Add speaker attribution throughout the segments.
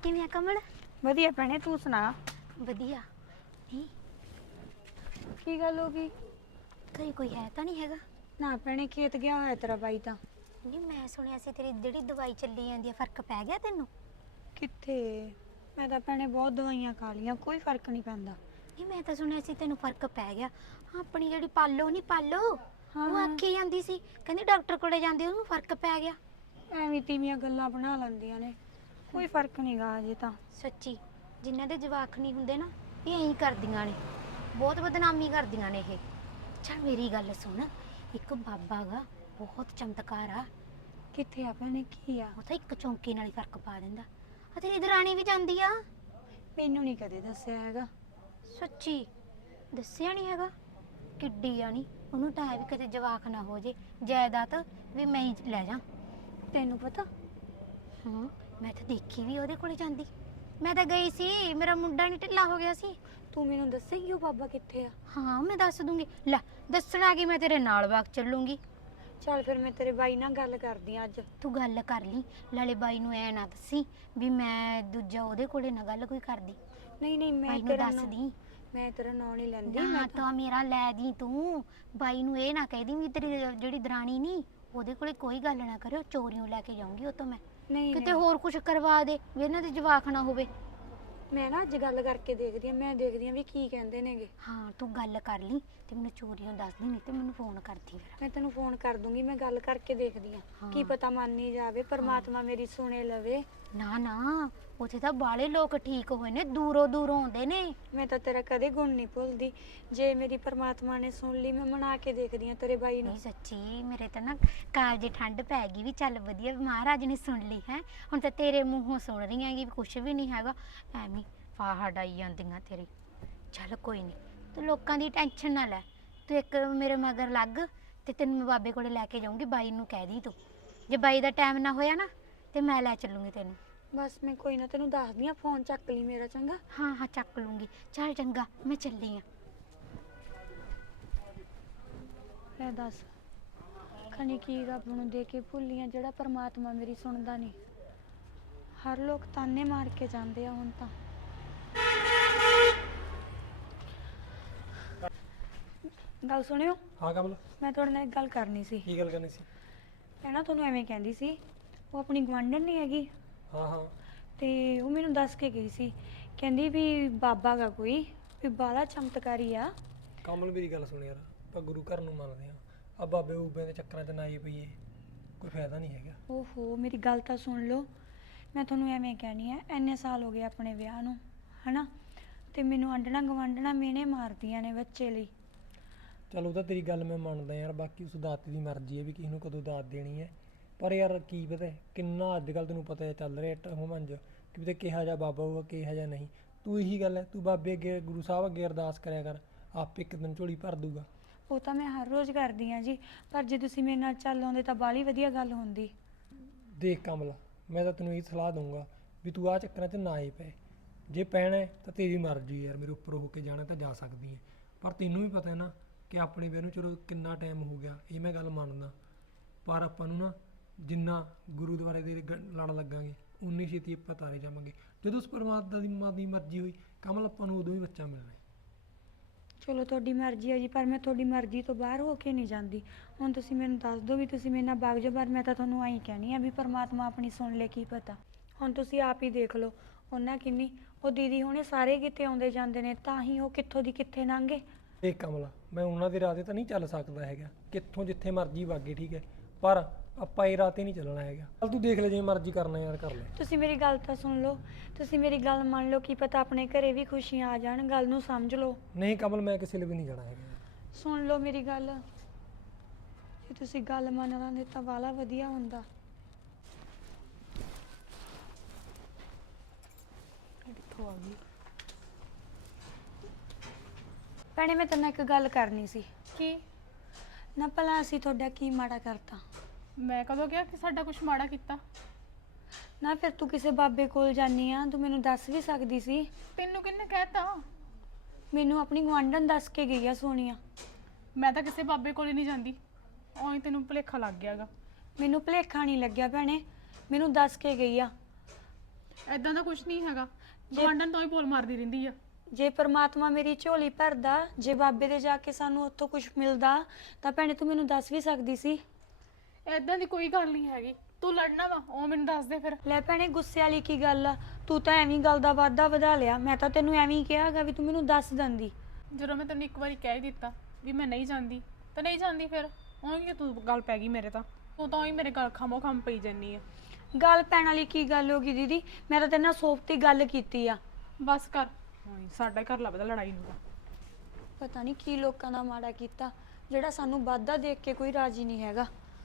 Speaker 1: ਕਿਵੇਂ ਆ ਕਮਲ?
Speaker 2: ਵਧੀਆ ਭੈਣੇ, ਤੂੰ ਸੁਣਾ।
Speaker 1: ਵਧੀਆ। ਨਹੀਂ
Speaker 2: ਕੀ ਗੱਲ ਹੋ ਗਈ?
Speaker 1: ਘਰੇ ਕੋਈ ਹੈ ਤਾਂ ਨਹੀਂ ਹੈਗਾ?
Speaker 2: ਨਾ ਭੈਣੇ, ਖੇਤ ਗਿਆ ਹੋਇਆ ਤੇਰਾ ਬਾਈ ਤਾਂ।
Speaker 1: ਨਹੀਂ ਮੈਂ ਸੁਣਿਆ ਸੀ ਤੇਰੀ ਜਿਹੜੀ ਦਵਾਈ ਚੱਲੀ ਜਾਂਦੀ ਆ, ਫਰਕ ਪੈ ਗਿਆ ਤੈਨੂੰ?
Speaker 2: ਕਿੱਥੇ, ਮੈਂ ਤਾਂ ਭੈਣੇ ਬਹੁਤ ਦਵਾਈਆਂ ਖਾ ਲਈਆਂ, ਕੋਈ ਫਰਕ ਨਹੀਂ ਪੈਂਦਾ।
Speaker 1: ਨਹੀਂ ਮੈਂ ਤਾਂ ਸੁਣਿਆ ਸੀ ਤੈਨੂੰ ਫਰਕ ਪੈ ਗਿਆ। ਆਪਣੀ ਜਿਹੜੀ ਪਾਲੋ ਨਹੀਂ ਪਾਲੋ,
Speaker 2: ਹਾਂ
Speaker 1: ਉਹ
Speaker 2: ਹਾਂ।
Speaker 1: ਆਖੀ ਜਾਂਦੀ ਸੀ, ਕਹਿੰਦੀ ਡਾਕਟਰ ਕੋਲੇ ਜਾਂਦੀ ਉਹਨੂੰ ਫਰਕ ਪੈ ਗਿਆ।
Speaker 2: ਐਵੇਂ ਤੀਵੀਆਂ ਗੱਲਾਂ ਬਣਾ ਲੈਂਦੀਆਂ ਨੇ, ਕੋਈ ਫਰਕ ਨਹੀਂਗਾ ਅਜੇ ਤਾਂ।
Speaker 1: ਸੱਚੀ, ਜਿਨ੍ਹਾਂ ਦੇ ਜਵਾਕ ਨਹੀਂ ਹੁੰਦੇ ਨਾ, ਇਹ ਐਂ ਕਰਦੀਆਂ ਨੇ, ਬਹੁਤ ਬਦਨਾਮੀ ਕਰਦੀਆਂ ਨੇ ਇਹ। ਅੱਛਾ ਮੇਰੀ ਗੱਲ ਸੁਣ, ਇੱਕ ਬਾਬਾ ਗਾ, ਬਹੁਤ ਚਮਤਕਾਰ ਆ।
Speaker 2: ਕਿੱਥੇ ਆ ਭੈਣੇ, ਕੀ ਆ?
Speaker 1: ਉਹ ਤਾਂ ਇੱਕ ਚੌਂਕੇ ਨਾਲ ਹੀ ਫਰਕ ਪਾ ਦਿੰਦਾ। ਆ ਤੇਰੀ ਦਰਾਣੀ ਵੀ ਜਾਂਦੀ ਆ।
Speaker 2: ਮੈਨੂੰ ਨਹੀਂ ਕਦੇ ਦੱਸਿਆ ਹੈਗਾ।
Speaker 1: ਸੱਚੀ ਦੱਸਿਆ ਨਹੀਂ ਹੈਗਾ? ਕਿੱਡੀ ਆ ਨੀ, ਉਹਨੂੰ ਤਾਂ ਹੈ ਵੀ ਕਦੇ ਜਵਾਕ ਨਾ ਹੋ ਜੇ, ਜਾਇਦਾਦ ਵੀ ਮੈਂ ਹੀ ਲੈ ਜਾ।
Speaker 2: ਤੈਨੂੰ ਪਤਾ?
Speaker 1: ਹਾਂ ਮੈਂ ਤਾਂ ਦੇਖੀ ਵੀ ਉਹਦੇ ਕੋਲੇ ਜਾਂਦੀ। ਮੈਂ ਤਾਂ ਗਈ ਸੀ, ਮੇਰਾ ਮੁੰਡਾ ਨਹੀਂ ਢਿੱਲਾ ਹੋ ਗਿਆ ਸੀ।
Speaker 2: ਤੂੰ ਮੈਨੂੰ ਦੱਸੇਂਗੀ ਉਹ ਬਾਬਾ ਕਿੱਥੇ ਆ?
Speaker 1: ਹਾਂ ਮੈਂ ਦੱਸ ਦੂੰਗੀ। ਲੈ ਦੱਸਣਾ ਕਿ ਮੈਂ ਤੇਰੇ ਨਾਲ ਵਾਕ ਚੱਲੂੰਗੀ।
Speaker 2: ਚੱਲ ਫਿਰ ਮੈਂ ਤੇਰੇ ਬਾਈ ਨਾਲ ਗੱਲ ਕਰਦੀ ਆ ਅੱਜ।
Speaker 1: ਤੂੰ ਗੱਲ ਕਰ ਲਈ, ਲਾਲੇ ਬਾਈ ਨੂੰ ਐ ਨਾ ਦੱਸੀ ਵੀ ਮੈਂ ਦੂਜਾ ਉਹਦੇ ਕੋਲੇ ਨਾ ਗੱਲ ਕੋਈ ਕਰਦੀ।
Speaker 2: ਨਹੀਂ ਨਹੀਂ,
Speaker 1: ਬਾਈ ਨੂੰ ਦੱਸ ਦੀ।
Speaker 2: ਮੈਂ ਤੇਰਾ ਨਾਂ ਨਹੀਂ ਲੈਂਦੀ।
Speaker 1: ਨਾ ਤਾਂ ਮੇਰਾ ਲੈ ਦੀ ਤੂੰ। ਬਾਈ ਨੂੰ ਇਹ ਨਾ ਕਹਿ ਦੀ ਵੀ ਤੇਰੀ ਜਿਹੜੀ ਦਰਾਣੀ ਨਹੀਂ, ਉਹਦੇ ਕੋਲੇ ਕੋਈ ਗੱਲ ਨਾ ਕਰਿਓ, ਚੋਰੀਆਂ ਲੈ ਕੇ ਜਾਊਂਗੀ ਉਹ ਤੋਂ ਮੈਂ।
Speaker 2: ਨਹੀਂ
Speaker 1: ਕਿਤੇ ਹੋਰ ਕੁਝ ਕਰਵਾ ਦੇ ਵੀ ਇਹਨਾਂ ਦੇ ਜਵਾਕ ਨਾ ਹੋਵੇ।
Speaker 2: ਮੈਂ ਨਾ ਅੱਜ ਗੱਲ ਕਰਕੇ ਦੇਖਦੀ ਆ, ਮੈਂ ਦੇਖਦੀ ਆ ਵੀ ਕੀ ਕਹਿੰਦੇ ਨੇਗੇ।
Speaker 1: ਹਾਂ ਤੂੰ ਗੱਲ ਕਰ ਲਈ ਤੇ ਮੈਨੂੰ ਚੋਰੀਆਂ ਦੱਸ ਦੀ, ਨਹੀਂ ਤੇ ਮੈਨੂੰ ਫੋਨ ਕਰਦੀ ਫਿਰ।
Speaker 2: ਮੈਂ ਤੈਨੂੰ ਫੋਨ ਕਰ ਦੂੰਗੀ, ਮੈਂ ਗੱਲ ਕਰਕੇ ਦੇਖਦੀ ਆ।
Speaker 1: ਹਾਂ।
Speaker 2: ਕੀ ਪਤਾ ਮੰਨ ਹੀ ਜਾਵੇ, ਪਰਮਾਤਮਾ ਮੇਰੀ ਸੁਣੇ ਲਵੇ।
Speaker 1: ਨਾ ਨਾ, ਉੱਥੇ ਤਾਂ ਬਾਲੇ ਲੋਕ ਠੀਕ ਹੋਏ ਨੇ, ਦੂਰੋਂ ਦੂਰੋਂ ਆਉਂਦੇ ਨੇ।
Speaker 2: ਮੈਂ ਤਾਂ ਤੇਰਾ ਕਦੇ ਗੁਣ ਨਹੀਂ ਭੁੱਲਦੀ। ਜੇ ਮੇਰੀ ਪਰਮਾਤਮਾ ਨੇ ਸੁਣ ਲਈ, ਮੈਂ ਮਨਾ ਕੇ ਦੇਖਦੀ ਆ ਤੇਰੇ ਬਾਈ ਨੂੰ।
Speaker 1: ਨਹੀਂ ਸੱਚੀ, ਮੇਰੇ ਤਾਂ ਨਾ ਕਾਲਜੇ ਠੰਡ ਪੈ ਗਈ ਵੀ ਚੱਲ ਵਧੀਆ ਵੀ ਮਹਾਰਾਜ ਨੇ ਸੁਣ ਲਈ ਹੈ। ਹੁਣ ਤਾਂ ਤੇਰੇ ਮੂੰਹੋਂ ਸੁਣ ਰਹੀ ਹੈਗੀ ਵੀ ਕੁਛ ਵੀ ਨਹੀਂ ਹੈਗਾ, ਐਵੇਂ ਫਾਹਾ ਡਾਈ ਜਾਂਦੀਆਂ ਤੇਰੀ। ਚੱਲ ਕੋਈ ਨਹੀਂ, ਤੂੰ ਲੋਕਾਂ ਦੀ ਟੈਨਸ਼ਨ ਨਾ ਲੈ। ਤੂੰ ਇੱਕ ਮੇਰੇ ਮਗਰ ਲੱਗ ਤੇ ਤੈਨੂੰ ਮੈਂ ਬਾਬੇ ਕੋਲੇ ਲੈ ਕੇ ਜਾਊਂਗੀ। ਬਾਈ ਨੂੰ ਕਹਿ ਦੀ ਤੂੰ, ਜੇ ਬਾਈ ਦਾ ਟਾਈਮ ਨਾ ਹੋਇਆ ਨਾ ਤੇ ਮੈਂ ਲੈ ਚੱਲੂੰਗੀ ਤੈਨੂੰ।
Speaker 2: ਬਸ ਮੈਂ ਕੋਈ ਨਾ ਤੈਨੂੰ ਦੱਸਦੀ ਆ, ਫੋਨ ਚੱਕ ਲਈ ਮੇਰਾ, ਚੰਗਾ?
Speaker 1: ਹਾਂ ਹਾਂ ਚੱਕ ਲੂੰਗੀ। ਚੱਲ ਚੰਗਾ, ਮੈਂ ਚੱਲੀ ਆ।
Speaker 2: ਲੈ ਦੱਸ, ਖਣੀ ਕੀ ਰੱਬ ਨੂੰ ਦੇ ਕੇ ਭੁੱਲੀਆਂ ਜਿਹੜਾ ਪਰਮਾਤਮਾ ਮੇਰੀ ਸੁਣਦਾ ਨਹੀਂ। ਹਰ ਲੋਕ ਤਾਨੇ ਮਾਰ ਕੇ ਜਾਂਦੇ ਆ ਹੁਣ ਤਾਂ। ਗੱਲ ਸੁਣਿਓ।
Speaker 3: ਹਾਂ ਕਮਲ,
Speaker 2: ਮੈਂ ਤੁਹਾਡੇ ਨਾਲ ਇੱਕ ਗੱਲ ਕਰਨੀ ਸੀ।
Speaker 3: ਕੀ ਗੱਲ ਕਰਨੀ ਸੀ?
Speaker 2: ਮੈਂ ਨਾ ਤੁਹਾਨੂੰ ਐਵੇਂ ਕਹਿੰਦੀ ਸੀ, ਉਹ ਆਪਣੀ ਗੁਆਂਢਣ ਨਹੀਂ ਹੈਗੀ,
Speaker 3: ਹਾਂ ਹਾਂ।
Speaker 2: ਤੇ ਉਹ ਮੈਨੂੰ ਦੱਸ ਕੇ ਗਈ ਸੀ, ਕਹਿੰਦੀ ਵੀ ਬਾਬਾ ਗਾ ਕੋਈ, ਵੀ ਬਾਲਾ ਚਮਤਕਾਰੀ ਆ।
Speaker 3: ਕਮਲ ਮੇਰੀ ਗੱਲ ਸੁਣ ਯਾਰ, ਆਪਾਂ ਗੁਰੂ ਘਰ ਨੂੰ ਮੰਨਦੇ ਆ, ਆ ਬਾਬੇ ਬੂਬੇ ਦੇ ਚੱਕਰਾਂ 'ਚ ਨਾ ਆਈ ਪਈਏ, ਕੋਈ ਫਾਇਦਾ ਨਹੀਂ ਹੈਗਾ।
Speaker 2: ਓਹੋ ਮੇਰੀ ਗੱਲ ਤਾਂ ਸੁਣ ਲਓ। ਮੈਂ ਤੁਹਾਨੂੰ ਐਵੇਂ ਕਹਿਣੀ ਆ, ਇੰਨੇ ਸਾਲ ਹੋ ਗਏ ਆਪਣੇ ਵਿਆਹ ਨੂੰ, ਹਨਾ, ਤੇ ਮੈਨੂੰ ਆਂਢਣਾ ਗਵਾਂਢਣਾ ਮਿਹਣੇ ਮਾਰਦੀਆਂ ਨੇ ਬੱਚੇ ਲਈ।
Speaker 3: ਚਲ ਉਹ ਤਾਂ ਤੇਰੀ ਗੱਲ ਮੈਂ ਮੰਨਦਾ ਯਾਰ, ਬਾਕੀ ਉਸ ਦਾਤੇ ਦੀ ਮਰਜ਼ੀ ਹੈ ਵੀ ਕਿਸ ਨੂੰ ਕਦੋਂ ਦਾਤ ਦੇਣੀ ਹੈ। ਪਰ ਯਾਰ ਕੀ ਪਤਾ ਕਿੰਨਾ ਅੱਜ ਕੱਲ੍ਹ ਤੈਨੂੰ ਪਤਾ ਚੱਲ ਰਿਹਾ ਟਹਮੰਜ ਕਿ ਤੇ ਕਿਹਾ ਜਾ ਬਾਬਾ ਹੋਊਗਾ ਕਿਹਾ ਜਾ ਨਹੀਂ। ਤੂੰ ਇਹੀ ਗੱਲ ਹੈ, ਤੂੰ ਬਾਬੇ ਅੱਗੇ ਗੁਰੂ ਸਾਹਿਬ ਅੱਗੇ ਅਰਦਾਸ ਕਰਿਆ ਕਰ, ਆਪ ਇੱਕ ਦਿਨ ਝੋਲੀ ਭਰ ਦੂਗਾ।
Speaker 2: ਉਹ ਤਾਂ ਮੈਂ ਹਰ ਰੋਜ਼ ਕਰਦੀ ਆ ਜੀ, ਪਰ ਜੇ ਤੁਸੀਂ ਮੇਰੇ ਨਾਲ ਚੱਲ ਆਉਂਦੇ ਤਾਂ ਬਾਹਲੀ ਵਧੀਆ ਗੱਲ ਹੁੰਦੀ।
Speaker 3: ਦੇਖ ਕਮਲ, ਮੈਂ ਤਾਂ ਤੈਨੂੰ ਇਹ ਸਲਾਹ ਦਊਂਗਾ ਵੀ ਤੂੰ ਆਹ ਚੱਕਰਾਂ 'ਚ ਨਾ ਹੀ ਪਏ। ਜੇ ਪੈਣਾ ਤਾਂ ਤੇਰੀ ਮਰਜ਼ੀ ਯਾਰ, ਮੇਰੇ ਉੱਪਰ ਹੋ ਕੇ ਜਾਣਾ ਤਾਂ ਜਾ ਸਕਦੀ ਹੈ, ਪਰ ਤੈਨੂੰ ਵੀ ਪਤਾ ਹੈ ਨਾ ਕਿ ਆਪਣੇ ਵਿਆਹ ਨੂੰ ਚਲੋ ਕਿੰਨਾ ਟਾਈਮ ਹੋ ਗਿਆ, ਇਹ ਮੈਂ ਗੱਲ ਮੰਨਦਾ। ਪਰ ਆਪਾਂ ਨੂੰ ਨਾ ਜਿੰਨਾ ਗੁਰੂਦੁਆਰੇ ਦੇ ਲੜ ਲੱਗਾਂਗੇ ਉਨੀ ਛੇਤੀ ਆਪਾਂ ਤਾਰੇ ਜਾਵਾਂਗੇ। ਜਦੋਂ ਉਸ ਪਰਮਾਤਮਾ ਦੀ ਮਰਜ਼ੀ ਹੋਈ ਕਮਲ, ਆਪਾਂ ਨੂੰ ਉਦੋਂ ਹੀ ਬੱਚਾ ਮਿਲਣਾ।
Speaker 2: ਚਲੋ ਤੁਹਾਡੀ ਮਰਜ਼ੀ ਹੈ ਜੀ, ਪਰ ਮੈਂ ਤੁਹਾਡੀ ਮਰਜ਼ੀ ਤੋਂ ਬਾਹਰ ਹੋ ਕੇ ਨਹੀਂ ਜਾਂਦੀ। ਹੁਣ ਤੁਸੀਂ ਮੈਨੂੰ ਦੱਸ ਦਿਓ ਵੀ ਤੁਸੀਂ ਮੇਰੇ ਨਾਲ ਵਗ ਜਾਓ, ਪਰ ਮੈਂ ਤਾਂ ਤੁਹਾਨੂੰ ਆਈ ਕਹਿਣੀ ਆ ਵੀ ਪਰਮਾਤਮਾ ਆਪਣੀ ਸੁਣ ਲੈ, ਕੀ ਪਤਾ। ਹੁਣ ਤੁਸੀਂ ਆਪ ਹੀ ਦੇਖ ਲਓ, ਉਹਨਾਂ ਕਿੰਨੀ ਉਹ ਦੀਦੀ ਹੁਣੇ ਸਾਰੇ ਕਿਤੇ ਆਉਂਦੇ ਜਾਂਦੇ ਨੇ, ਤਾਂ ਹੀ ਉਹ ਕਿੱਥੋਂ ਦੀ ਕਿੱਥੇ ਲੰਘੇ।
Speaker 3: ਇਹ ਕਮਲਾ, ਮੈਂ ਉਹਨਾਂ ਦੇ ਰਾਹ 'ਤੇ ਤਾਂ ਨਹੀਂ ਚੱਲ ਸਕਦਾ ਹੈਗਾ, ਕਿੱਥੋਂ ਜਿੱਥੇ ਮਰਜ਼ੀ ਵਾਗੇ, ਠੀਕ ਹੈ, ਪਰ ਆਪਾਂ ਇਹ ਰਾਹ 'ਤੇ ਨਹੀਂ ਚੱਲਣਾ ਹੈਗਾ। ਚੱਲ ਤੂੰ ਦੇਖ ਲੈ, ਜਿਵੇਂ ਮਰਜ਼ੀ ਕਰਨਾ ਯਾਰ ਕਰ ਲੈ।
Speaker 2: ਤੁਸੀਂ ਮੇਰੀ ਗੱਲ ਤਾਂ ਸੁਣ ਲਓ, ਤੁਸੀਂ ਮੇਰੀ ਗੱਲ ਮੰਨ ਲਓ, ਕੀ ਪਤਾ ਆਪਣੇ ਘਰੇ ਵੀ ਖੁਸ਼ੀਆਂ ਆ ਜਾਣ, ਗੱਲ ਨੂੰ ਸਮਝ ਲਓ।
Speaker 3: ਨਹੀਂ ਕਮਲ, ਮੈਂ ਕਿਸੇ ਲਈ ਵੀ ਨਹੀਂ ਜਾਣਾ ਹੈਗਾ।
Speaker 2: ਸੁਣ ਲਓ ਮੇਰੀ ਗੱਲ, ਜੇ ਤੁਸੀਂ ਗੱਲ ਮੰਨ ਲੈਂਦੇ ਤਾਂ ਵਾਲਾ ਵਧੀਆ ਹੁੰਦਾ। ਕਿੱਥੋਂ ਆ ਗਈ ਭੈਣੇ? ਮੈਂ ਤੈਨੂੰ ਇੱਕ ਗੱਲ ਕਰਨੀ ਸੀ।
Speaker 4: ਕੀ?
Speaker 2: ਨਾ ਭਲਾ ਅਸੀਂ ਤੁਹਾਡਾ ਕੀ ਮਾੜਾ ਕਰਤਾ?
Speaker 4: ਮੈਂ ਕਦੋਂ ਕਿਹਾ ਕਿ ਸਾਡਾ ਕੁਝ ਮਾੜਾ ਕੀਤਾ?
Speaker 2: ਨਾ ਫਿਰ ਤੂੰ ਕਿਸੇ ਬਾਬੇ ਕੋਲ ਜਾਨੀ ਆ, ਤੂੰ ਮੈਨੂੰ ਦੱਸ ਵੀ ਸਕਦੀ ਸੀ।
Speaker 4: ਤੈਨੂੰ ਕਿਹਨੇ ਕਹਿਤਾ?
Speaker 2: ਮੈਨੂੰ ਆਪਣੀ ਗੁਆਂਢਣ ਦੱਸ ਕੇ ਗਈ ਆ ਸੋਨੀਆ।
Speaker 4: ਮੈਂ ਤਾਂ ਕਿਸੇ ਬਾਬੇ ਕੋਲ ਹੀ ਨਹੀਂ ਜਾਂਦੀ, ਉਹੀ ਤੈਨੂੰ ਭੁਲੇਖਾ ਲੱਗ ਗਿਆਗਾ।
Speaker 2: ਮੈਨੂੰ ਭੁਲੇਖਾ ਨਹੀਂ ਲੱਗਿਆ ਭੈਣੇ, ਮੈਨੂੰ ਦੱਸ ਕੇ ਗਈ ਆ।
Speaker 4: ਐਦਾਂ ਦਾ ਕੁਝ ਨਹੀਂ ਹੈਗਾ। ਗਵਾਂਢਣ ਤੋਂ ਹੀ ਬੋਲ ਮਾਰਦੀ ਰਹਿੰਦੀ ਆ।
Speaker 2: ਜੇ ਪਰਮਾਤਮਾ ਮੇਰੀ ਝੋਲੀ ਭਰਦਾ, ਜੇ ਬਾਬੇ ਦੇ ਜਾ ਕੇ ਸਾਨੂੰ ਉੱਥੋਂ ਕੁਝ ਮਿਲਦਾ ਤਾਂ ਭੈਣੇ ਤੂੰ ਮੈਨੂੰ ਦੱਸ ਵੀ ਸਕਦੀ ਸੀ।
Speaker 4: ਐਦਾਂ ਦੀ ਕੋਈ ਗੱਲ ਨਹੀਂ ਹੈਗੀ। ਤੂੰ ਲੜਨਾ ਵਾ ਉਹ ਮੈਨੂੰ ਦੱਸ ਦੇ ਫਿਰ।
Speaker 2: ਲੈ ਭੈਣੇ ਗੁੱਸੇ ਵਾਲੀ ਕੀ ਗੱਲ ਆ? ਤੂੰ ਤਾਂ ਐਵੇਂ ਗੱਲ ਦਾ ਵਾਧਾ ਵਧਾ ਲਿਆ। ਮੈਂ ਤਾਂ ਤੈਨੂੰ ਐਵੇਂ ਹੀ ਕਿਹਾਗਾ ਵੀ ਤੂੰ ਮੈਨੂੰ ਦੱਸ ਦਿੰਦੀ।
Speaker 4: ਜਦੋਂ ਮੈਂ ਤੈਨੂੰ ਇੱਕ ਵਾਰੀ ਕਹਿ ਹੀ ਦਿੱਤਾ ਵੀ ਮੈਂ ਨਹੀਂ ਜਾਂਦੀ ਤਾਂ ਨਹੀਂ ਜਾਂਦੀ, ਫਿਰ ਹੁਣ ਕੀ ਤੂੰ ਗੱਲ ਪੈ ਗਈ ਮੇਰੇ ਤਾਂ। ਤੂੰ ਤਾਂ ਹੀ ਮੇਰੇ ਗੱਲ ਖਾਮੋ ਖਾਮ ਪਈ ਜਾਨੀ ਆ।
Speaker 2: ਗੱਲ ਪੈਣ ਵਾਲੀ ਕੀ ਗੱਲ ਹੋ ਗਈ ਦੀਦੀ? ਮੈਂ ਤਾਂ ਤੇਰੇ ਨਾਲ ਸੋਫਤੀ ਗੱਲ ਕੀਤੀ ਆ।
Speaker 4: ਬਸ ਕਰ। ਸਾਡਾ ਘਰ ਲੱਭਦਾ ਲੜਾਈ ਨੂੰ।
Speaker 2: ਪਤਾ ਨਹੀਂ ਕੀ ਲੋਕਾਂ ਦਾ ਮਾੜਾ ਕੀਤਾ ਜਿਹੜਾ ਸਾਨੂੰ ਵਾਧਾ ਦੇਖ ਕੇ ਕੋਈ ਰਾਜੀ ਨਹੀਂ ਹੈਗਾ।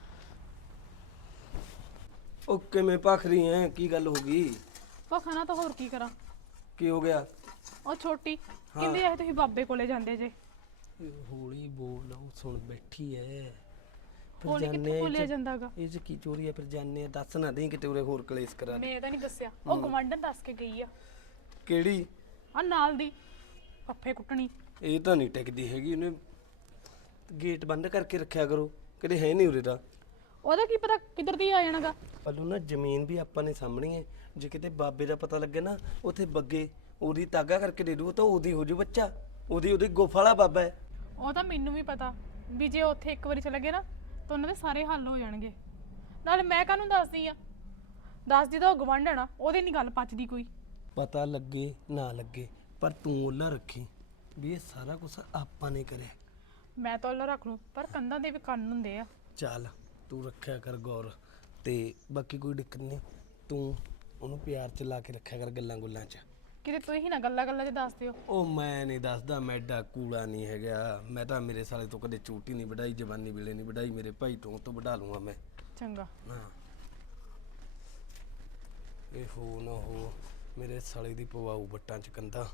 Speaker 5: ਉਹ ਕਿਵੇਂ ਭਖ ਰਹੀ ਐ? ਕੀ ਗੱਲ ਹੋ ਗਈ?
Speaker 4: ਭਖਣਾ ਤਾਂ ਹੋਰ ਕੀ ਕਰਾਂ।
Speaker 5: ਕੀ ਹੋ ਗਿਆ?
Speaker 4: ਉਹ ਛੋਟੀ ਕਹਿੰਦੀ ਐ ਤੁਸੀਂ ਬਾਬੇ ਕੋਲੇ ਜਾਂਦੇ ਜੇ।
Speaker 5: ਹੌਲੀ ਬੋਲ, ਉਹ ਸੁਣ ਬੈਠੀ ਐ।
Speaker 4: ਹੌਲੀ ਕਿੱਥੇ ਬੋਲਿਆ ਜਾਂਦਾਗਾ?
Speaker 5: ਇਹ ਚ ਕੀ ਚੋਰੀ ਐ? ਫਿਰ ਜਾਣੇ ਦੱਸ ਨਾ ਦੇ ਕਿਤੇ ਉਰੇ ਹੋਰ ਕਲੇਸ਼ ਕਰਾ ਦੇ।
Speaker 4: ਮੈਂ ਤਾਂ ਨਹੀਂ ਦੱਸਿਆ, ਉਹ ਗਵਾਂਢਣ ਦੱਸ ਕੇ ਗਈ ਆ।
Speaker 5: ਕਿਹੜੀ?
Speaker 4: ਆ ਨਾਲ ਦੀ ਪੱਫੇ ਕੁੱਟਣੀ।
Speaker 5: ਇਹ ਤਾਂ ਨਹੀਂ ਟਿਕਦੀ ਹੈਗੀ। ਉਹਨੇ ਗੇਟ ਬੰਦ ਕਰਕੇ ਰੱਖਿਆ ਕਰੋ, ਕਿਤੇ ਹੈ ਨਹੀਂ ਉਰੇ ਦਾ।
Speaker 4: ਉਹਦਾ ਕੀ ਪਤਾ ਕਿੱਧਰ ਦੀ ਆ ਜਾਣਾਗਾ।
Speaker 5: ਪੱਲੂ ਨਾ ਜ਼ਮੀਨ ਵੀ ਆਪਾਂ ਨੇ ਸਾਹਮਣੀ ਹੈ। ਜੇ ਕਿਤੇ ਬਾਬੇ ਦਾ ਪਤਾ ਲੱਗੇ ਨਾ, ਉੱਥੇ ਬੱਗੇ ਉਹਦੀ ਤਾਗਾ ਕਰਕੇ ਦੇ ਦੂ ਤਾਂ ਉਹਦੀ ਹੋ ਜੂ ਬੱਚਾ। ਉਹਦੀ ਗੁਫਾ ਵਾਲਾ ਬਾਬਾ ਹੈ।
Speaker 4: ਉਹ ਤਾਂ ਮੈਨੂੰ ਵੀ ਪਤਾ ਵੀ ਜੇ ਉੱਥੇ ਇੱਕ ਵਾਰੀ ਚਲੇ ਗਏ ਨਾ ਤਾਂ ਉਹਨਾਂ ਦੇ ਸਾਰੇ ਹੱਲ ਹੋ ਜਾਣਗੇ। ਨਾਲੇ ਮੈਂ ਕਾਹਨੂੰ ਦੱਸਦੀ ਆ? ਦੱਸਦੀ ਤਾਂ ਉਹ ਗਵਾਂਢਣ ਆ, ਉਹਦੇ ਨਹੀਂ ਗੱਲ ਪਚਦੀ ਕੋਈ।
Speaker 5: ਪਤਾ ਲੱਗੇ ਨਾ ਲੱਗੇ, ਪਰ ਤੂੰ ਉਹਨਾਂ ਰੱਖੀ ਵੀ ਇਹ ਸਾਰਾ ਕੁਝ ਆਪਾਂ ਨੇ ਕਰਿਆ।
Speaker 4: ਮੈਂ ਤਾਂ ਉਹ ਰੱਖ ਲੂੰ, ਪਰ ਕੰਧਾਂ ਦੇ ਵੀ ਕੰਨ ਹੁੰਦੇ ਆ।
Speaker 5: ਚੱਲ ਤੂੰ ਰੱਖਿਆ ਕਰ ਗੌਰ, ਤੇ ਬਾਕੀ ਕੋਈ ਦਿੱਕਤ ਨਹੀਂ। ਤੂੰ ਉਹਨੂੰ ਪਿਆਰ ਚ ਲਾ ਕੇ ਰੱਖਿਆ ਕਰ ਗੱਲਾਂ ਗੁੱਲਾਂ ਚ।
Speaker 4: ਕਿਤੇ ਤੁਸੀਂ ਨਾ ਗੱਲਾਂ ਗੱਲਾਂ 'ਚ ਦੱਸ ਦਿਓ।
Speaker 5: ਉਹ ਮੈਂ ਨਹੀਂ ਦੱਸਦਾ, ਮੈਂ ਐਡਾ ਕੂੜਾ ਨਹੀਂ ਹੈਗਾ। ਮੈਂ ਤਾਂ ਮੇਰੇ ਸਾਲੇ ਤੋਂ ਕਦੇ ਚੂਟੀ ਨਹੀਂ ਵਢਾਈ, ਜਵਾਨੀ ਵੇਲੇ ਨਹੀਂ ਵਢਾਈ। ਮੇਰੇ ਭਾਈ ਤੋਂ ਵਢਾ ਲੂੰਗਾ ਮੈਂ।
Speaker 4: ਚੰਗਾ।
Speaker 5: ਹਾਂ ਇਹ ਹੋ ਨਾ ਹੋ ਮੇਰੇ ਸਾਲੇ ਦੀ ਪਵਾਊ ਬੱਟਾਂ ਚ ਕੰਦਾ।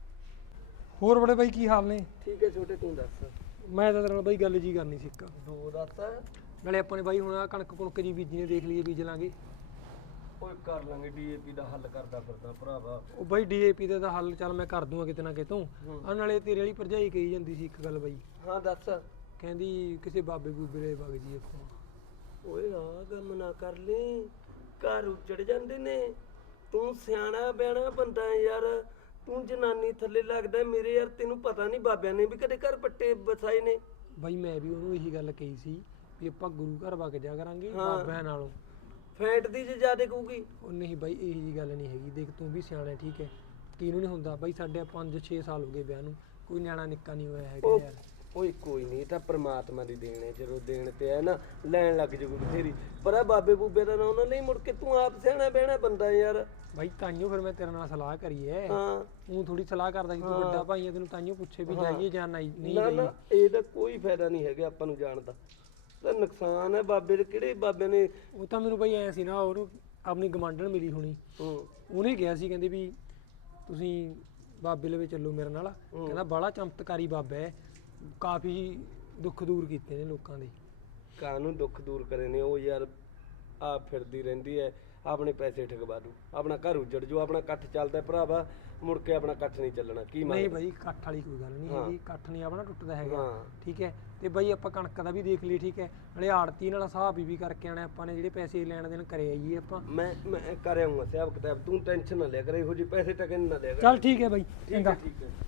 Speaker 3: ਹੋਰ ਬੜੇ ਬਾਈ ਕੀ ਹਾਲ ਨੇ?
Speaker 5: ਠੀਕ ਹੈ ਛੋਟੇ, ਤੂੰ ਦੱਸ।
Speaker 3: ਮੈਂ ਤਾਂ ਤੇਰੇ ਨਾਲ ਬਾਈ ਗੱਲ ਜੀ ਕਰਨੀ ਸੀ ਇੱਕ।
Speaker 5: ਦੋ ਦੱਸ।
Speaker 3: ਨਾਲੇ ਆਪਾਂ ਨੇ ਬਾਈ ਹੁਣ ਆਹ ਕਣਕ ਕੁਣਕ ਜੀ ਬੀਜੀ ਨੇ, ਦੇਖ ਲਈਏ ਬੀਜ ਲਾਂਗੇ।
Speaker 5: ਓਏ ਕਰ ਲਾਂਗੇ, ਡੀਏਪੀ ਦਾ ਹੱਲ ਕਰਦਾ ਫਿਰਦਾ ਭਰਾਵਾ।
Speaker 3: ਉਹ ਬਾਈ ਡੀਏਪੀ ਦਾ ਤਾਂ ਹੱਲ ਚੱਲ ਮੈਂ ਕਰ ਦੂੰਗਾ ਕਿਤੇ ਨਾ ਕਿਤੋਂ। ਆ ਨਾਲੇ ਤੇਰੇ ਵਾਲੀ ਭਰਜਾਈ ਕਹੀ ਜਾਂਦੀ ਸੀ ਇੱਕ ਗੱਲ ਬਾਈ,
Speaker 5: ਹਾਂ ਦੱਸ।
Speaker 3: ਕਹਿੰਦੀ ਕਿਸੇ ਬਾਬੇ ਬੂਬੇ ਦੇ ਵਗ ਜੀ ਆਪਾਂ।
Speaker 5: ਓਏ ਆ ਕੰਮ ਨਾ ਕਰ ਲੈ, ਘਰ ਉੱਜੜ ਜਾਂਦੇ ਨੇ। ਤੂੰ ਸਿਆਣਾ ਬਿਆਣਾ ਬੰਦਾ ਹੈ ਯਾਰ। ਤੂੰ ਜਨਾਨੀ ਥੱਲੇ ਲੱਗਦਾ ਮੇਰੇ ਯਾਰ। ਤੈਨੂੰ ਪਤਾ ਨਹੀਂ ਬਾਬਿਆਂ ਨੇ ਵੀ ਕਦੇ ਘਰ ਪੱਟੇ ਵਸਾਏ ਨੇ।
Speaker 3: ਬਾਈ ਮੈਂ ਵੀ ਉਹਨੂੰ ਇਹੀ ਗੱਲ ਕਹੀ ਸੀ ਵੀ ਆਪਾਂ ਗੁਰੂ ਘਰ ਵਗ ਜਾ ਕਰਾਂਗੇ ਬਾਬਿਆਂ ਨਾਲੋਂ।
Speaker 5: ਫੈਂਟ ਦੀ ਜੇ ਜ਼ਿਆਦਾ ਕਹੂਗੀ।
Speaker 3: ਉਹ ਨਹੀਂ ਬਾਈ ਇਹੀ ਜੀ ਗੱਲ ਨਹੀਂ ਹੈਗੀ। ਦੇਖ ਤੂੰ ਵੀ ਸਿਆਣਾ ਠੀਕ ਹੈ, ਕਿਹਨੂੰ ਨਹੀਂ ਹੁੰਦਾ ਬਾਈ। ਸਾਡੇ 5-6 ਸਾਲ ਹੋ ਗਏ ਵਿਆਹ ਨੂੰ, ਕੋਈ ਨਿਆਣਾ ਨਿੱਕਾ ਨਹੀਂ ਹੋਇਆ ਹੈਗਾ ਯਾਰ।
Speaker 5: ਓਏ ਕੋਈ ਨਹੀਂ, ਇਹ ਤਾਂ ਪ੍ਰਮਾਤਮਾ ਦੀ ਦੇਣ ਹੈ। ਜਦੋਂ ਦੇਣ ਤੇ ਹੈ ਨਾ, ਲੈਣ ਲੱਗ ਜੂਗੀ ਬਥੇਰੀ। ਪਰ ਆ ਬਾਬੇ ਬੂਬੇ ਦਾ ਨਾ ਉਹਨਾਂ ਲਈ ਮੁੜ ਕੇ ਤੂੰ ਆਪ ਸਿਆਣਾ ਬਹਿਣਾ ਬੰਦਾ ਯਾਰ।
Speaker 3: ਬਾਈ ਤਾਈਓ ਫਿਰ ਮੈਂ ਤੇਰੇ ਨਾਲ ਸਲਾਹ ਕਰੀ ਐ।
Speaker 5: ਹਾਂ
Speaker 3: ਉਹ ਥੋੜੀ ਸਲਾਹ ਕਰਦਾ ਸੀ, ਤੂੰ ਵੱਡਾ ਭਾਈ ਐ, ਤੈਨੂੰ ਤਾਈਓ ਪੁੱਛੇ ਵੀ ਜਾਈਏ ਜਾਂ ਨਹੀਂ
Speaker 5: ਨਾ
Speaker 3: ਜਾਈਏ।
Speaker 5: ਨਾ, ਇਹਦਾ ਕੋਈ ਫਾਇਦਾ ਨਹੀਂ ਹੈਗਾ ਆਪਾਂ ਨੂੰ ਜਾਣ ਦਾ। ਤਾਂ ਨੁਕਸਾਨ ਹੈ ਬਾਬੇ ਦੇ। ਕਿਹੜੇ ਬਾਬੇ ਨੇ?
Speaker 3: ਉਹ ਤਾਂ ਮੈਨੂੰ ਬਾਈ ਐ ਸੀ ਨਾ, ਉਹਨੂੰ ਆਪਣੀ ਗਵਾਂਢਣ ਮਿਲੀ ਹੋਣੀ, ਉਹਨੇ ਕਿਹਾ ਸੀ ਕਹਿੰਦੀ ਵੀ ਤੁਸੀਂ ਬਾਬੇ ਲਵੇ ਚੱਲੋ ਮੇਰੇ ਨਾਲ। ਕਹਿੰਦਾ ਬੜਾ ਚਮਤਕਾਰੀ ਬਾਬਾ ਹੈ, ਕਾਫੀ ਦੁੱਖ ਦੂਰ ਕੀਤੇ ਨੇ ਲੋਕਾਂ ਦੇ।
Speaker 5: ਕਾਹਨੂੰ ਦੁੱਖ ਦੂਰ ਕਰੇ ਨੇ ਉਹ ਯਾਰ। ਆ ਫਿਰਦੀ ਰਹਿੰਦੀ ਹੈ, ਆਪਣੇ ਪੈਸੇ ਠਗਵਾ ਦੂ, ਆਪਣਾ ਘਰ ਉੱਜੜ ਜੂ। ਆਪਣਾ ਇਕੱਠ ਚੱਲਦਾ ਭਰਾਵਾ, ਮੁੜ ਕੇ ਆਪਣਾ ਇਕੱਠ ਨਹੀਂ ਚੱਲਣਾ। ਕੀ
Speaker 3: ਨਹੀਂ ਬਾਈ ਇਕੱਠ ਵਾਲੀ ਕੋਈ ਗੱਲ ਨਹੀਂ ਹੈਗੀ, ਇਕੱਠ ਨਹੀਂ ਆਪਣਾ ਟੁੱਟਦਾ ਹੈਗਾ
Speaker 5: ਹਾਂ।
Speaker 3: ਠੀਕ ਹੈ। ਤੇ ਬਾਈ ਆਪਾਂ ਕਣਕ ਦਾ ਵੀ ਦੇਖ ਲਈ ਠੀਕ ਹੈ, ਨਾਲੇ ਆੜਤੀ ਨਾਲ ਹਿਸਾਬ ਵੀ ਕਰਕੇ ਆਣਾ ਆਪਾਂ ਨੇ, ਜਿਹੜੇ ਪੈਸੇ ਲੈਣ ਦੇਣ ਕਰੇ ਆਈਏ ਆਪਾਂ।
Speaker 5: ਮੈਂ ਕਰ ਆਉਂਗਾ ਹਿਸਾਬ ਕਿਤਾਬ। ਤੂੰ ਟੈਨਸ਼ਨ ਨਾ ਲਿਆ ਕਰ, ਇਹੋ ਜਿਹੇ ਪੈਸੇ ਟਕੇ ਨਾ ਲਿਆ ਕਰ।
Speaker 3: ਚੱਲ ਠੀਕ ਹੈ ਬਾਈ, ਚੰਗਾ।
Speaker 5: ਠੀਕ ਹੈ।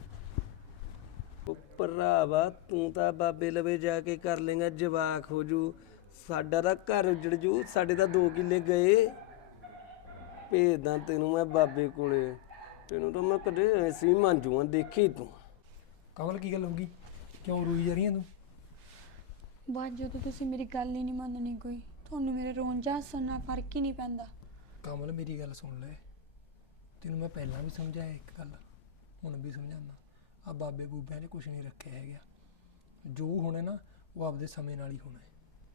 Speaker 5: ਉਹ ਭਰਾਵਾ ਤੂੰ ਤਾਂ ਬਾਬੇ ਲਵੇ ਜਾ ਕੇ ਕਰ ਲੇਗਾ, ਜਵਾਕ ਹੋ ਜੂ। ਸਾਡਾ ਤਾਂ ਘਰ ਉੱਜੜ ਜੂ। ਸਾਡੇ ਤਾਂ 2 ਕਿੱਲੇ ਗਏ। ਭੇਜਦਾ ਤੈਨੂੰ ਮੈਂ ਬਾਬੇ ਕੋਲੇ। ਤੈਨੂੰ ਤਾਂ ਮੈਂ ਕਦੇ ਐਸੀ ਮੰਜੂਆਂ ਦੇਖੀ ਤੂੰ।
Speaker 3: ਕਮਲ ਕੀ ਗੱਲ ਹੋ ਗਈ? ਕਿਉਂ ਰੋਈ ਜਾ ਰਹੀ ਹੈ ਤੂੰ?
Speaker 2: ਬਾਅਦ ਜਦੋਂ ਤੁਸੀਂ ਮੇਰੀ ਗੱਲ ਹੀ ਨਹੀਂ ਮੰਨਣੀ ਕੋਈ, ਤੁਹਾਨੂੰ ਮੇਰੇ ਰੋਣ ਜਾਂ ਹੱਸਣ ਨਾਲ ਫਰਕ ਹੀ ਨਹੀਂ ਪੈਂਦਾ।
Speaker 3: ਕਮਲ ਮੇਰੀ ਗੱਲ ਸੁਣ ਲੈ, ਤੈਨੂੰ ਮੈਂ ਪਹਿਲਾਂ ਵੀ ਸਮਝਾਇਆ ਇੱਕ ਗੱਲ, ਹੁਣ ਵੀ ਸਮਝਾਉਂਦਾ। ਆ ਬਾਬੇ ਬੂਬਿਆਂ ਨੇ ਕੁਛ ਨਹੀਂ ਰੱਖਿਆ ਹੈਗਾ। ਜੋ ਹੋਣਾ ਨਾ ਉਹ ਆਪਦੇ ਸਮੇਂ ਨਾਲ ਹੀ ਹੋਣਾ ਹੈ।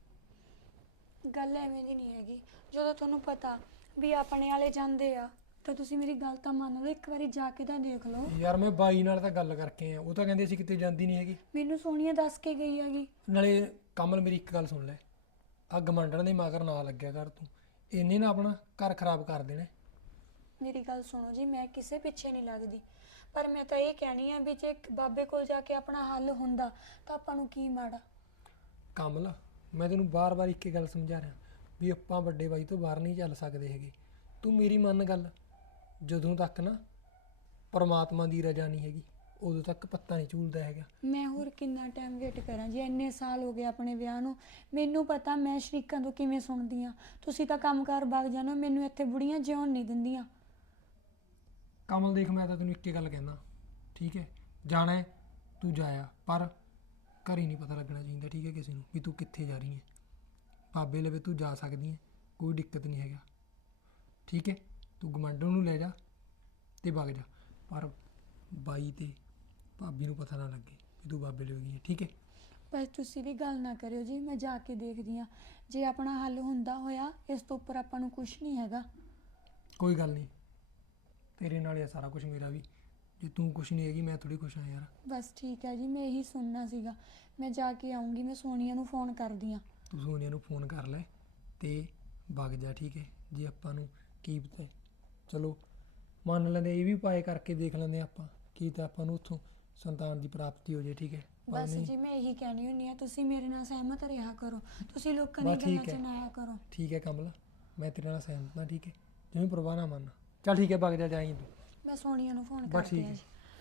Speaker 2: ਗੱਲ ਐਵੇਂ ਦੀ ਨਹੀਂ ਹੈਗੀ। ਜਦੋਂ ਤੁਹਾਨੂੰ ਪਤਾ ਵੀ ਆਪਣੇ ਵਾਲੇ ਜਾਂਦੇ ਆ ਤਾਂ ਤੁਸੀਂ ਮੇਰੀ ਗੱਲ ਤਾਂ ਮੰਨ ਲਓ, ਇੱਕ ਵਾਰੀ ਜਾ ਕੇ ਤਾਂ ਦੇਖ ਲਓ।
Speaker 3: ਯਾਰ ਮੈਂ ਬਾਈ ਨਾਲ ਤਾਂ ਗੱਲ ਕਰਕੇ ਆ, ਉਹ ਤਾਂ ਕਹਿੰਦੇ ਸੀ ਕਿਤੇ ਜਾਂਦੀ ਨਹੀਂ ਹੈਗੀ।
Speaker 2: ਮੈਨੂੰ ਸੋਨੀਆ ਦੱਸ ਕੇ ਗਈ ਹੈਗੀ।
Speaker 3: ਨਾਲੇ ਕਮਲ ਮੇਰੀ ਇੱਕ ਗੱਲ ਸੁਣ ਲੈ, ਆ ਗਮੰਡਣ ਦੇ ਮਗਰ ਨਾ ਲੱਗਿਆ ਕਰ ਤੂੰ, ਇਹਨੇ ਨਾ ਆਪਣਾ ਘਰ ਖਰਾਬ ਕਰ ਦੇਣਾ।
Speaker 2: ਮੇਰੀ ਗੱਲ ਸੁਣੋ ਜੀ, ਮੈਂ ਕਿਸੇ ਪਿੱਛੇ ਨਹੀਂ ਲੱਗਦੀ, ਪਰ ਮੈਂ ਤਾਂ ਇਹ ਕਹਿਣੀ ਆ ਵੀ ਜੇ ਬਾਬੇ ਕੋਲ ਜਾ ਕੇ ਆਪਣਾ ਹੱਲ ਹੁੰਦਾ ਤਾਂ ਆਪਾਂ ਨੂੰ ਕੀ ਮਾੜਾ।
Speaker 3: ਕਮਲ ਮੈਂ ਤੈਨੂੰ ਬਾਰ-ਬਾਰ ਇੱਕ ਗੱਲ ਸਮਝਾ ਰਿਹਾ ਵੀ ਆਪਾਂ ਵੱਡੇ ਬਾਈ ਤੋਂ ਬਾਹਰ ਨਹੀਂ ਚੱਲ ਸਕਦੇ ਹੈਗੇ। ਤੂੰ ਮੇਰੀ ਮੰਨ ਗੱਲ, ਜਦੋਂ ਤੱਕ ਨਾ ਪਰਮਾਤਮਾ ਦੀ ਰਜ਼ਾ ਨਹੀਂ ਹੈਗੀ ਉਦੋਂ ਤੱਕ ਪੱਤਾ ਨਹੀਂ ਝੂਲਦਾ ਹੈਗਾ।
Speaker 2: ਮੈਂ ਹੋਰ ਕਿੰਨਾ ਟਾਈਮ ਵੇਟ ਕਰਾਂ ਜੀ? ਇੰਨੇ ਸਾਲ ਹੋ ਗਏ ਆਪਣੇ ਵਿਆਹ ਨੂੰ। ਮੈਨੂੰ ਪਤਾ ਮੈਂ ਸ਼ਰੀਕਾਂ ਤੋਂ ਕਿਵੇਂ ਸੁਣਦੀ ਆ। ਤੁਸੀਂ ਤਾਂ ਕੰਮਕਾਰ ਵਗ ਜਾਣਾ, ਮੈਨੂੰ ਇੱਥੇ ਬੁੜੀਆਂ ਜਿਉਣ ਨਹੀਂ ਦਿੰਦੀਆਂ।
Speaker 3: ਕਮਲ ਦੇਖ, ਮੈਂ ਤਾਂ ਤੈਨੂੰ ਇੱਕੇ ਗੱਲ ਕਹਿੰਦਾ, ਠੀਕ ਹੈ? ਜਾਣਾ ਹੈ ਤੂੰ ਜਾਇਆ, ਪਰ ਘਰ ਹੀ ਨਹੀਂ ਪਤਾ ਲੱਗਣਾ ਚਾਹੀਦਾ, ਠੀਕ ਹੈ, ਕਿਸੇ ਨੂੰ ਵੀ ਤੂੰ ਕਿੱਥੇ ਜਾ ਰਹੀ ਹੈ। ਬਾਬੇ ਲਵੇ ਤੂੰ ਜਾ ਸਕਦੀ ਹੈ, ਕੋਈ ਦਿੱਕਤ ਨਹੀਂ ਹੈਗਾ, ਠੀਕ ਹੈ? ਤੂੰ ਗਵਾਂਢਣ ਨੂੰ ਲੈ ਜਾ ਤੇ ਵਗ ਜਾ, ਪਰ ਬਾਈ ਤੇ ਭਾਬੀ ਨੂੰ ਪਤਾ ਨਾ ਲੱਗੇ ਕਿ ਤੂੰ ਬਾਬੇ ਲਵੇ ਗਈ ਹੈ, ਠੀਕ ਹੈ?
Speaker 2: ਬਸ ਤੁਸੀਂ ਵੀ ਗੱਲ ਨਾ ਕਰਿਓ ਜੀ, ਮੈਂ ਜਾ ਕੇ ਦੇਖਦੀ ਆ। ਜੇ ਆਪਣਾ ਹੱਲ ਹੁੰਦਾ ਹੋਇਆ, ਇਸ ਤੋਂ ਉੱਪਰ ਆਪਾਂ ਨੂੰ ਕੁਝ ਨਹੀਂ ਹੈਗਾ।
Speaker 3: ਕੋਈ ਗੱਲ ਨਹੀਂ, ਤੇਰੇ ਨਾਲ ਹੀ ਆ ਸਾਰਾ ਕੁਝ, ਮੇਰਾ ਵੀ। ਜੇ ਤੂੰ ਕੁਛ ਨਹੀਂ ਹੈਗੀ ਮੈਂ ਥੋੜੀ ਖੁਸ਼ ਹਾਂ ਯਾਰ।
Speaker 2: ਬਸ ਠੀਕ ਹੈ ਜੀ, ਮੈਂ ਇਹੀ ਸੁਣਨਾ ਸੀਗਾ। ਮੈਂ ਜਾ ਕੇ ਆਉਂਗੀ, ਮੈਂ ਸੋਨੀਆ ਨੂੰ ਫੋਨ ਕਰਦੀ ਆ।
Speaker 3: ਤੂੰ ਸੋਨੀਆ ਨੂੰ ਫੋਨ ਕਰ ਲੈ ਤੇ ਵਗ ਜਾ, ਠੀਕ ਹੈ? ਜੇ ਆਪਾਂ ਨੂੰ ਕੀ ਪਤਾ, ਚਲੋ ਮੰਨ ਲੈਂਦੇ, ਇਹ ਵੀ ਉਪਾਏ ਕਰਕੇ ਦੇਖ ਲੈਂਦੇ ਆਪਾਂ, ਕੀ ਤਾਂ ਆਪਾਂ ਨੂੰ ਉੱਥੋਂ ਸੰਤਾਨ ਦੀ ਪ੍ਰਾਪਤੀ ਹੋ ਜੇ, ਠੀਕ ਹੈ? ਪਰ
Speaker 2: ਬਸ
Speaker 3: ਨਹੀਂ,
Speaker 2: ਜੀ ਮੈਂ ਇਹੀ ਕਹਿਣੀ ਹੁੰਦੀ ਆ, ਤੁਸੀਂ ਮੇਰੇ ਨਾਲ ਸਹਿਮਤ ਰਿਹਾ ਕਰੋ। ਤੁਸੀਂ ਲੋਕਾਂ ਦੀ
Speaker 3: ਬਸ
Speaker 2: ਗੱਲਾਂ
Speaker 3: ਠੀਕ
Speaker 2: 'ਚ
Speaker 3: ਹੈ।
Speaker 2: ਨਾ ਆਇਆ ਕਰੋ।
Speaker 3: ਠੀਕ ਹੈ ਕਮਲ, ਮੈਂ ਤੇਰੇ ਨਾਲ ਸਹਿਮਤ ਹਾਂ, ਠੀਕ ਹੈ? ਜਿਵੇਂ ਪਰਵਾਹ ਨਾ ਮੰਨ। ਚੱਲ ਠੀਕ ਹੈ, ਵਗ ਜਾ, ਜਾਈਂ ਤੂੰ।
Speaker 2: ਮੈਂ ਸੋਨੀਆ ਨੂੰ ਫੋਨ
Speaker 3: ਬਸ
Speaker 2: ਕਰਦੀ
Speaker 3: ਠੀਕ
Speaker 2: ਆ
Speaker 3: ਹੈ।
Speaker 2: ਜੀ।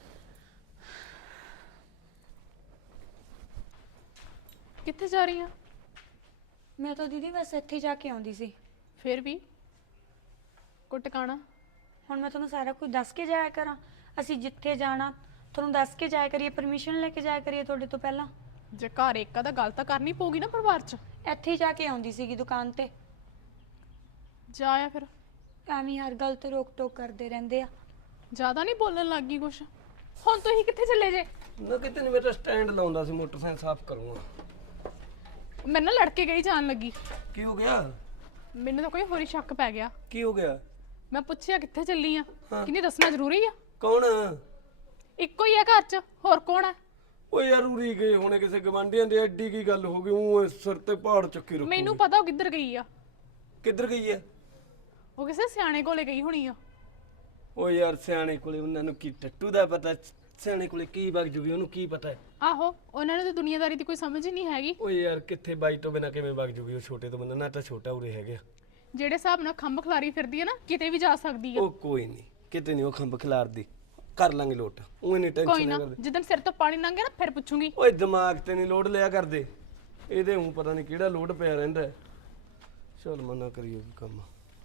Speaker 4: ਕਿੱਥੇ ਜਾ ਰਹੀ ਆ?
Speaker 2: ਮੈਂ ਤਾਂ ਦੀਦੀ ਬਸ ਇੱਥੇ ਜਾ ਕੇ ਆਉਂਦੀ ਸੀ।
Speaker 4: ਫਿਰ ਵੀ ਕੋਈ ਟਿਕਾਣਾ?
Speaker 2: ਹੁਣ ਮੈਂ ਤੁਹਾਨੂੰ ਸਾਰਾ ਕੁਝ ਦੱਸ ਕੇ ਜਾਇਆ ਕਰਾਂ? ਅਸੀਂ ਜਿੱਥੇ ਜਾਣਾ ਤੁਹਾਨੂੰ ਦੱਸ ਕੇ ਜਾਇਆ ਕਰੀਏ, ਪਰਮਿਸ਼ਨ ਲੈ ਕੇ ਜਾਇਆ ਕਰੀਏ ਤੁਹਾਡੇ ਤੋਂ ਪਹਿਲਾਂ?
Speaker 4: ਜੇ ਘਰ ਇੱਕ ਤਾਂ ਗੱਲ ਤਾਂ ਕਰਨੀ ਪਊਗੀ ਨਾ ਪਰਿਵਾਰ 'ਚ।
Speaker 2: ਇੱਥੇ ਹੀ ਜਾ ਕੇ ਆਉਂਦੀ ਸੀਗੀ ਦੁਕਾਨ ਤੇ।
Speaker 4: ਜਾ ਆ ਫਿਰ।
Speaker 2: ਐਵੇਂ ਹਰ ਗੱਲ ਤੇ ਰੋਕ ਟੋਕ ਕਰਦੇ ਰਹਿੰਦੇ ਆ।
Speaker 4: ਜ਼ਿਆਦਾ ਨਹੀਂ ਬੋਲਣ ਲੱਗ ਗਈ ਕੁਛ? ਹੁਣ ਤੁਸੀਂ ਕਿੱਥੇ ਚੱਲੇ ਜੇ?
Speaker 5: ਨਾ ਕਿਤੇ ਨਹੀਂ, ਮੇਰਾ ਸਟੈਂਡ ਲਾਉਂਦਾ ਸੀ, ਮੋਟਰਸਾਈਕਲ ਸਾਫ਼ ਕਰੂੰਗਾ।
Speaker 4: ਮੈਂ ਨਾ ਲੜਕੇ ਗਈ ਜਾਣ ਲੱਗੀ,
Speaker 5: ਕੀ ਹੋ ਗਿਆ?
Speaker 4: ਮੈਨੂੰ ਤਾਂ ਕੋਈ ਹੋਰੀ ਸ਼ੱਕ ਪੈ ਗਿਆ।
Speaker 5: ਕੀ ਹੋ ਗਿਆ?
Speaker 4: ਮੈਂ ਪੁੱਛਿਆ ਕਿੱਥੇ ਚੱਲੀ ਆ,
Speaker 5: ਹਾਂ।
Speaker 4: ਕਿੰਨੀ ਦੱਸਣਾ ਜ਼ਰੂਰੀ ਆ?
Speaker 5: ਕੌਣ?
Speaker 4: ਇੱਕੋ ਹੀ ਆ ਘਰ 'ਚ, ਹੋਰ ਕੌਣ ਆ?
Speaker 5: ਓ ਯਾਰ ਉਰੀ ਗਏ ਹੋਣੇ ਕਿਸੇ ਗਵਾਂਢੀਆਂ ਦੇ, ਐਡੀ ਕੀ ਗੱਲ ਹੋ ਗਈ? ਉਹ ਸਿਰ ਤੇ ਪਹਾੜ ਚੱਕੀ ਰੱਖੋ।
Speaker 4: ਮੈਨੂੰ ਪਤਾ ਉਹ ਕਿੱਧਰ ਗਈ ਆ।
Speaker 5: ਕਿੱਧਰ ਗਈ ਹੈ?
Speaker 4: ਉਹ ਕਿਸੇ ਸਿਆਣੇ ਕੋਲੇ ਗਈ ਹੋਣੀ ਆ।
Speaker 5: ਓ ਯਾਰ ਸਿਆਣੇ ਕੋਲੇ ਉਹਨਾਂ ਨੂੰ ਕੀ ਟੱਟੂ ਦਾ ਪਤਾ? ਸਿਆਣੇ ਕੋਲੇ ਕੀ ਵਗ ਜੂਗੀ, ਉਹਨੂੰ ਕੀ ਪਤਾ ਹੈ?
Speaker 4: ਆਹੋ, ਉਹਨਾਂ ਨੂੰ ਤਾਂ ਦੁਨੀਆਦਾਰੀ ਦੀ ਕੋਈ ਸਮਝ ਹੀ ਨਹੀਂ ਹੈਗੀ।
Speaker 5: ਓ ਯਾਰ ਕਿੱਥੇ ਬਾਈ ਤੋਂ ਬਿਨਾ ਕਿਵੇਂ ਵਗ ਜੂਗੀ? ਉਹ ਛੋਟੇ ਤੋਂ ਬਿਨਾ, ਨਾ ਤਾਂ ਛੋਟਾ ਉਰੇ ਹੈਗਾ।
Speaker 4: ਜਿਹੜੇ ਹਿਸਾਬ ਨਾਲ ਖੰਭ ਖਲਾਰੀ ਫਿਰਦੀ ਹੈ ਨਾ, ਕਿਤੇ ਵੀ ਜਾ ਸਕਦੀ ਆ।
Speaker 5: ਉਹ ਕੋਈ ਨਹੀਂ, ਕਿਤੇ ਨਹੀਂ ਉਹ ਖੰਭ ਖਿਲਾਰਦੀ, ਕਰ ਲਾਂਗੇ ਲੋਟ। ਉਹ ਨਹੀਂ
Speaker 4: ਕੋਈ
Speaker 5: ਟੈਨਸ਼ਨ
Speaker 4: ਨਾ,
Speaker 5: ਨਾ ਕਰਦੇ।
Speaker 4: ਜਿੱਦਣ ਸਿਰ ਤੋਂ ਪਾਣੀ ਲੰਘੇ ਨਾ ਫਿਰ ਪੁੱਛੂਗੀ।
Speaker 5: ਓਏ ਦਿਮਾਗ ਤੇ ਨਹੀਂ ਲੋਡ ਲਿਆ ਕਰਦੇ, ਇਹਦੇ ਹੁਣ ਪਤਾ ਨਹੀਂ ਕਿਹੜਾ ਲੋਡ ਪਿਆ ਰਹਿੰਦਾ। ਚਲ ਮਨਾ ਕਰੀਏ ਵੀ ਕੰਮ।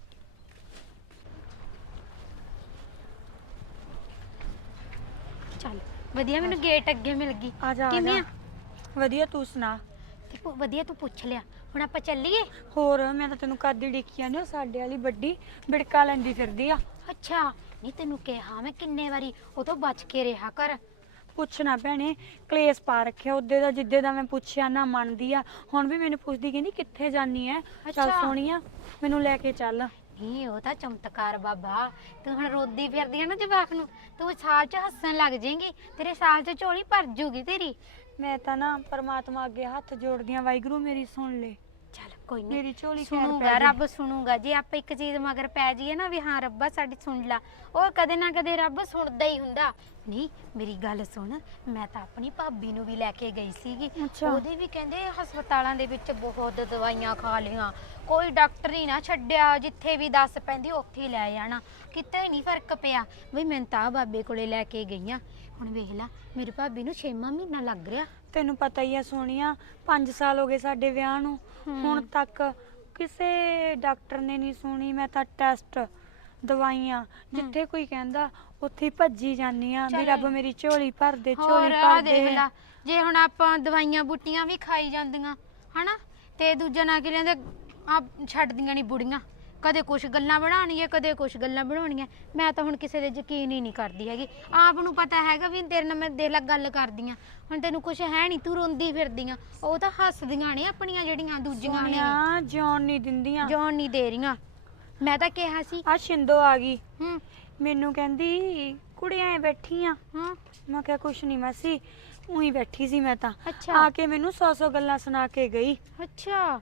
Speaker 1: ਚੱਲ ਵਧੀਆ, ਮੈਨੂੰ ਗੇਟ ਅੱਗੇ ਮਿਲ ਗਈ।
Speaker 2: ਆ ਜਾ, ਆ
Speaker 1: ਕਿਵੇਂ
Speaker 2: ਜਾ।
Speaker 1: ਆ?
Speaker 2: ਵਧੀਆ, ਤੂੰ ਸੁਣਾ?
Speaker 1: ਤੇ ਵਧੀਆ, ਤੂੰ ਪੁੱਛ ਲਿਆ, ਹੁਣ ਆਪਾਂ ਚੱਲੀਏ?
Speaker 2: ਹੋਰ ਮੈਂ ਤਾਂ ਤੈਨੂੰ ਕਦ ਦੀ ਡਿੱਕੀ ਨੇ, ਉਹ ਸਾਡੇ ਵਾਲੀ ਵੱਡੀ ਬਿੜਕਾ ਲੈਂਦੀ ਫਿਰਦੀ ਆ।
Speaker 1: ਅੱਛਾ, ਨਹੀਂ ਤੈਨੂੰ ਕਿਹਾ ਮੈਂ ਕਿੰਨੇ ਵਾਰੀ, ਉਹ ਤੋਂ ਬਚ ਕੇ ਰਿਹਾ ਕਰ।
Speaker 2: ਪੁੱਛਣਾ ਭੈਣੇ, ਕਲੇਸ਼ ਪਾ ਰੱਖਿਆ ਉਹਦੇ ਦਾ, ਜਿੱਦੇ ਦਾ ਮੈਂ ਪੁੱਛਿਆ ਨਾ ਮੰਨਦੀ ਆ। ਹੁਣ ਵੀ ਮੈਨੂੰ ਪੁੱਛਦੀ, ਕਹਿੰਦੀ ਕਿੱਥੇ ਜਾਨੀ ਐ? ਚੱਲ
Speaker 1: ਅੱਛਾ।
Speaker 2: ਸੋਹਣੀਆ ਮੈਨੂੰ ਲੈ ਕੇ ਚੱਲ।
Speaker 1: ਨਹੀਂ, ਉਹ ਤਾਂ ਚਮਤਕਾਰ ਬਾਬਾ। ਤੂੰ ਹੁਣ ਰੋਦੀ ਫਿਰਦੀ ਆ ਨਾ ਜਵਾਕ ਨੂੰ, ਤੂੰ ਸਾਲ 'ਚ ਹੱਸਣ ਲੱਗ ਜਾਏਂਗੀ, ਤੇਰੇ ਸਾਲ 'ਚ ਝੋਲੀ ਭਰ ਜੂਗੀ ਤੇਰੀ।
Speaker 2: ਮੈਂ ਤਾਂ ਨਾ ਪਰਮਾਤਮਾ ਅੱਗੇ ਹੱਥ ਜੋੜਦੀ ਆ, ਵਾਹਿਗੁਰੂ ਮੇਰੀ ਸੁਣ ਲੈ।
Speaker 1: ਚੱਲ ਕੋਈ
Speaker 2: ਮੇਰੀ
Speaker 1: ਨਹੀਂ,
Speaker 2: ਝੋਲੀ ਖੈਰ
Speaker 1: ਸੁਣੂਗਾ
Speaker 2: ਪੈ ਜੇ।
Speaker 1: ਰੱਬ, ਸੁਣੂਗਾ। ਜੇ ਆਪਾਂ ਇੱਕ ਚੀਜ਼ ਮਗਰ ਪੈ ਜਾਈਏ ਨਾ ਵੀ ਹਾਂ ਰੱਬਾ ਸਾਡੀ ਸੁਣ ਲਾ, ਉਹ ਕਦੇ ਨਾ ਕਦੇ ਰੱਬ ਸੁਣਦਾ ਹੀ ਹੁੰਦਾ। ਨਹੀਂ ਮੇਰੀ ਗੱਲ ਸੁਣ, ਮੈਂ ਤਾਂ ਆਪਣੀ ਭਾਬੀ ਨੂੰ ਵੀ ਲੈ ਕੇ ਗਈ ਸੀਗੀ।
Speaker 2: ਅੱਛਾ।
Speaker 1: ਉਹਦੇ ਵੀ ਕਹਿੰਦੇ ਹਸਪਤਾਲਾਂ ਦੇ ਵਿੱਚ ਬਹੁਤ ਦਵਾਈਆਂ ਖਾ ਲਈਆਂ, ਕੋਈ ਡਾਕਟਰ ਹੀ ਨਾ ਛੱਡਿਆ, ਜਿੱਥੇ ਵੀ ਦੱਸ ਪੈਂਦੀ ਉੱਥੇ ਹੀ ਲੈ ਜਾਣਾ, ਕਿਤੇ ਨਹੀਂ ਫਰਕ ਪਿਆ। ਬਈ ਮੈਂ ਤਾਂ ਬਾਬੇ ਕੋਲੇ ਲੈ ਕੇ ਗਈ ਆ। ਹੁਣ ਵੇਖ ਲਾ, ਮੇਰੀ ਭਾਬੀ ਨੂੰ 6ਵਾਂ ਮਹੀਨਾ ਲੱਗ ਰਿਹਾ।
Speaker 2: ਤੈਨੂੰ ਪਤਾ ਹੀ ਆ ਸੋਹਣੀਆ, 5 ਸਾਲ ਹੋ ਗਏ ਸਾਡੇ ਵਿਆਹ ਨੂੰ, ਹੁਣ ਤੱਕ ਕਿਸੇ ਡਾਕਟਰ ਨੇ ਨਹੀਂ ਸੁਣੀ। ਮੈਂ ਤਾਂ ਟੈਸਟ, ਦਵਾਈਆਂ, ਜਿੱਥੇ ਕੋਈ ਕਹਿੰਦਾ ਉੱਥੇ ਹੀ ਭੱਜੀ ਜਾਂਦੀ ਆ ਵੀ ਰੱਬ ਮੇਰੀ ਝੋਲੀ ਭਰ ਦੇ, ਝੋਲੀ
Speaker 1: ਹੋਰ
Speaker 2: ਭਰ
Speaker 1: ਆਹ
Speaker 2: ਦੇ।
Speaker 1: ਦੇਖ ਲਾ, ਜੇ ਹੁਣ ਆਪਾਂ ਦਵਾਈਆਂ ਬੂਟੀਆਂ ਵੀ ਖਾਈ ਜਾਂਦੀਆਂ ਹਨਾ, ਤੇ ਦੂਜਾ ਨਾ ਕਿ ਲੈਂਦੇ ਆ ਛੱਡਦੀਆਂ ਨਹੀਂ ਬੁੜੀਆਂ, ਕਦੇ ਕੁਛ ਗੱਲਾਂ ਬਣਾਉਣੀਆਂ, ਕਦੇ ਕੁਛ ਗੱਲਾਂ ਬਣਾਉਣੀਆਂ। ਮੈਂ ਤਾਂ ਹੁਣ ਕਿਸੇ ਦੇ ਯਕੀਨ ਹੀ ਨਹੀਂ ਕਰਦੀ ਹੈਗੀ। ਆਪ ਨੂੰ ਪਤਾ ਹੈਗਾ ਵੀ ਤੇਰੇ ਨਾਲ ਮੈਂ ਦੇਖ ਲਾ ਗੱਲ ਕਰਦੀ ਆ, ਹੁਣ ਤੈਨੂੰ ਕੁਛ ਹੈ ਨਹੀਂ, ਤੂੰ ਰੋਂਦੀ ਫਿਰਦੀ ਆ। ਉਹ ਤਾਂ ਹੱਸਦੀਆਂ ਨੇ ਆਪਣੀਆਂ ਜਿਹੜੀਆਂ ਦੂਜੀਆਂ ਨੇ,
Speaker 2: ਸੋਹਣੀਆ ਜਿਉਣ ਨਹੀਂ ਦਿੰਦੀਆਂ।
Speaker 1: ਜਾਣ ਨਹੀਂ ਦੇ ਰਹੀਆਂ। ਮੈਂ ਤਾਂ ਕਿਹਾ ਸੀ।
Speaker 2: ਆ ਸ਼ਿੰਦੋ ਆ ਗਈ,
Speaker 1: ਹੂੰ
Speaker 2: ਮੈਨੂੰ ਕਹਿੰਦੀ ਕੁੜੀਆਂ ਐ ਬੈਠੀ ਆ।
Speaker 1: ਹਾਂ
Speaker 2: ਮੈਂ ਕਿਹਾ ਕੁਛ ਨਹੀਂ ਮਾਸੀ, ਉਹੀ ਬੈਠੀ ਸੀ ਮੈਂ ਤਾਂ।
Speaker 1: ਅੱਛਾ।
Speaker 2: ਆ ਕੇ ਮੈਨੂੰ 100 ਗੱਲਾਂ ਸੁਣਾ ਕੇ ਗਈ।
Speaker 1: ਅੱਛਾ,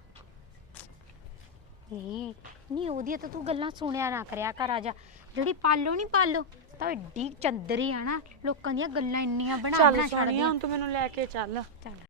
Speaker 1: ਨਹੀਂ ਨਹੀਂ ਉਹਦੀਆਂ ਤਾਂ ਤੂੰ ਗੱਲਾਂ ਸੁਣਿਆ ਨਾ ਕਰਿਆ ਕਰ। ਆ ਜਾ, ਜਿਹੜੀ ਪਾਲੋ ਨਹੀਂ, ਪਾਲੋ ਤਾਂ ਏਡੀ ਚੰਦਰੀ ਆ ਨਾ, ਲੋਕਾਂ ਦੀਆਂ ਗੱਲਾਂ ਇੰਨੀਆਂ ਬਣਾ
Speaker 2: ਚੱਲ
Speaker 1: ਬਣਾ
Speaker 2: ਸੋਹਣੀਆ,
Speaker 1: ਛੱਡਦੀ।
Speaker 2: ਹੁਣ ਤੂੰ ਮੈਨੂੰ ਲੈ ਕੇ ਚੱਲ।
Speaker 1: ਚੱਲ